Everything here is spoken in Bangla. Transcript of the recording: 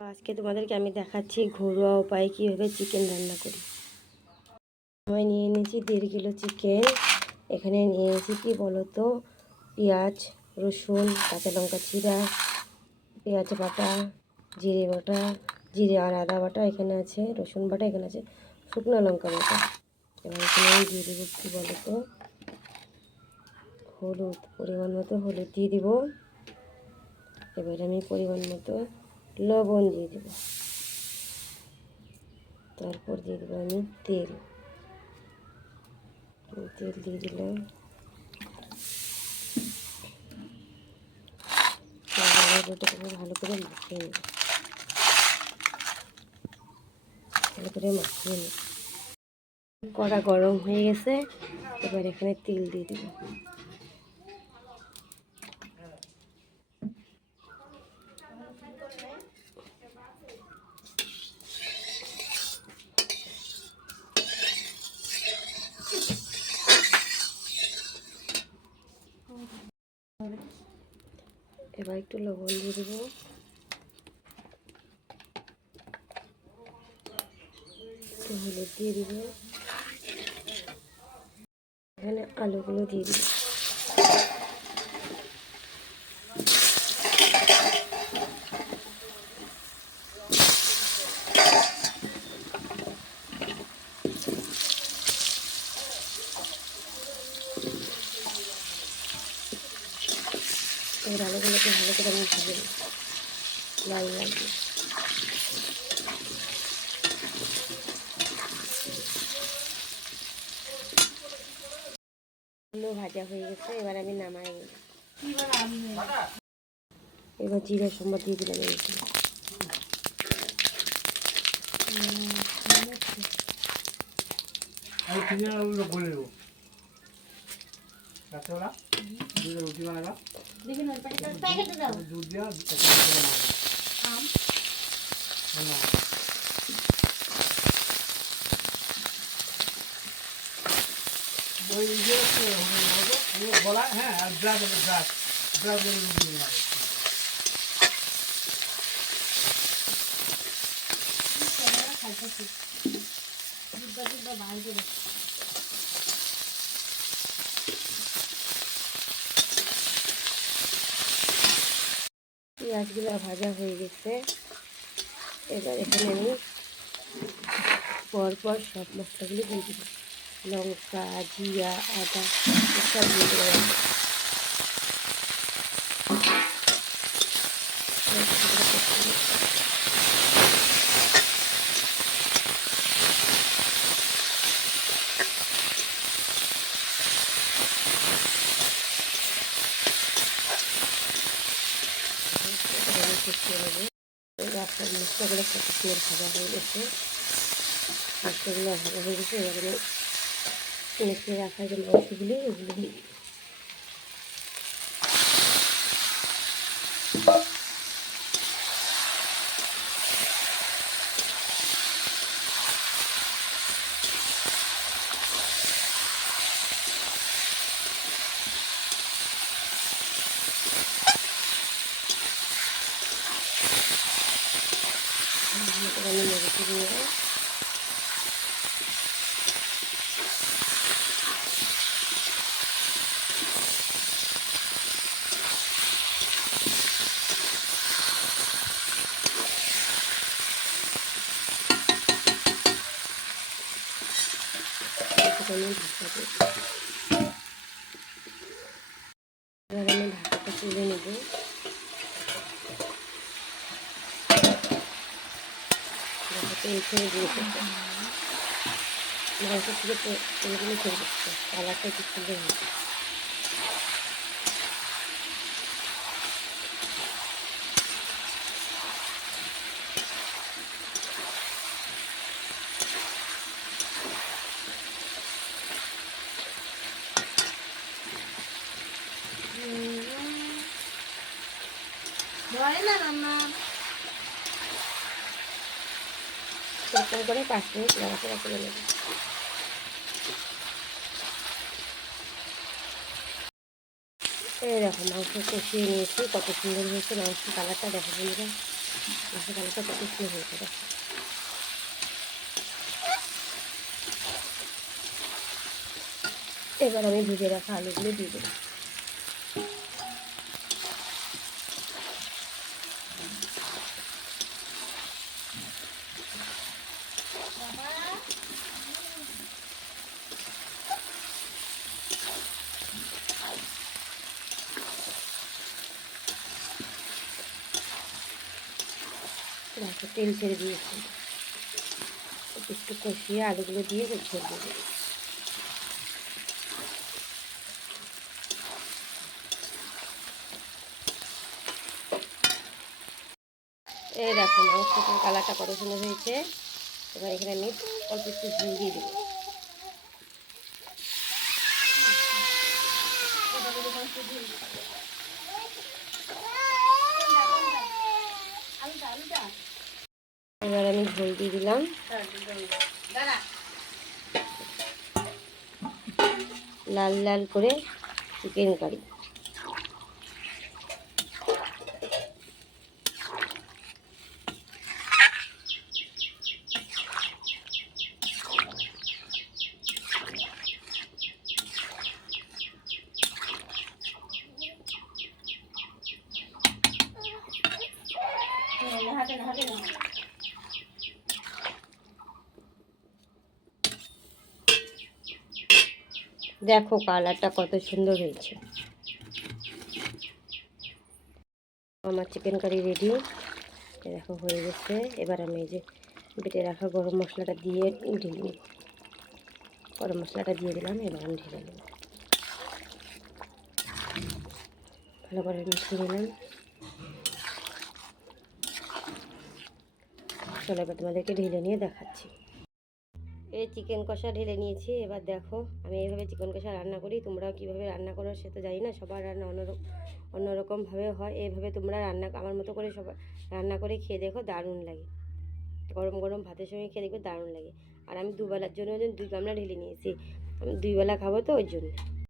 আজকে তোমাদেরকে আমি দেখাচ্ছি ঘরোয়া উপায়ে কীভাবে চিকেন রান্না করি। আমি নিয়ে নিয়েছি 1.5 কিলো চিকেন। এখানে নিয়ে নিয়েছি কি বলো তো, পেঁয়াজ, রসুন, কাঁচা লঙ্কা চিরা, পেঁয়াজ বাটা, জিরে বাটা, জিরে আর আদা বাটা এখানে আছে, রসুন বাটা এখানে আছে, শুকনো লঙ্কা বাটা। এবার এখানে আমি দিয়ে দেবো কী বলো তো, হলুদ, পরিমাণ মতো হলুদ দিয়ে দিব। এবার আমি পরিমাণ মতো লবণ দিয়ে দেবো। তারপর দিয়ে দেবো আমি তেল দিয়ে দিলাম। ভালো করে মাখিয়ে নেব, কড়া গরম হয়ে গেছে। এবার এখানে তেল দিয়ে দিব। এবার একটু লবণ দিয়ে দেবো, একটু হলুদ দিয়ে দিব। এখানে আলুগুলো দিয়ে দিব। এবার আলুগুলোকে ভালো করে আমি ভেজে নেব, লাল লাল দিয়ে। আলু ভাজা হয়ে গেছে, এবার আমি নামাই নেব। এবার জিরা সম্বাদ দিয়ে দিলাম। রুটি বানাবা দুধ দিয়া বলা। হ্যাঁ, আর ড্রাগনের রুটি বানাবে। পেঁয়াজগুলো ভাজা হয়ে গেছে। এবার এখানে আমি পরপর সব মশলাগুলো দিয়ে দিব, লঙ্কা, জিরা, আদা সব দিয়ে দেবো। সব মশলাগুলো কত সুন্দর ভাজা হয়ে গেছে। মশলাগুলো ভাজা হয়ে গেছে। এবার আমি মেখে রাখা যে মাংসগুলি এগুলো দিয়ে দিই। আমি মেরেছি দিয়ে আমি ঢাকাটা তুলে নেব। ছেড়ে দিয়েছে, মাংস থেকে তেলগুলো ছেড়ে দিচ্ছে, কালারটা খুব সুন্দর হয়েছে। এরকম করে 5 মিনিট নাড়াচাড়া করে নেব। এই দেখো মাংস কষিয়ে নিয়েছি, কত সুন্দর হয়েছে মাংসের কালারটা, দেখো বন্ধুরা। মাছের কালারটা কত সুন্দর হয়েছে দেখো। এবার আমি ভেজে রাখা আলুগুলো দিয়ে দেবো। দেখো তেল ছেড়ে দিয়েছি, একটু কষিয়ে আলুগুলো দিয়ে ঝোল দেবো। এই দেখো মাংসটার কালারটা কত সুন্দর হয়েছে। এবার এখানে আমি অল্প একটু ঝোল দিয়ে দেবো। এবার আমি ঝোল দিয়ে দিলাম। লাল লাল করে চিকেন কারি। দেখো কালারটা কত সুন্দর হয়েছে। আমার চিকেন কারি রেডি। দেখো হয়ে গেছে। এবার আমি এই যে বেটে রাখা গরম মশলাটা দিয়ে ঢেলে নিই। গরম মশলাটা দিয়ে দিলাম, এবার আমি ঢেলে নেব। ভালো করে মিশিয়ে নিলাম। চলো এবার তোমাদেরকে ঢেলে নিয়ে দেখাচ্ছি। এই চিকেন কষা ঢেলে নিয়েছি। এবার দেখো আমি এইভাবে চিকেন কষা রান্না করি। তোমরাও কীভাবে রান্না করো সে তো জানি না, সবার রান্না অন্যরকমভাবে হয়। এইভাবে তোমরা রান্না আমার মতো করে সবাই রান্না করে খেয়ে দেখো, দারুণ লাগে। গরম গরম ভাতের সঙ্গে খেয়ে দেখবে দারুণ লাগে। আর আমি দুবেলার জন্য 2 গামলা ঢেলে নিয়েছি, আমি 2 বেলা খাবো তো ওই জন্য।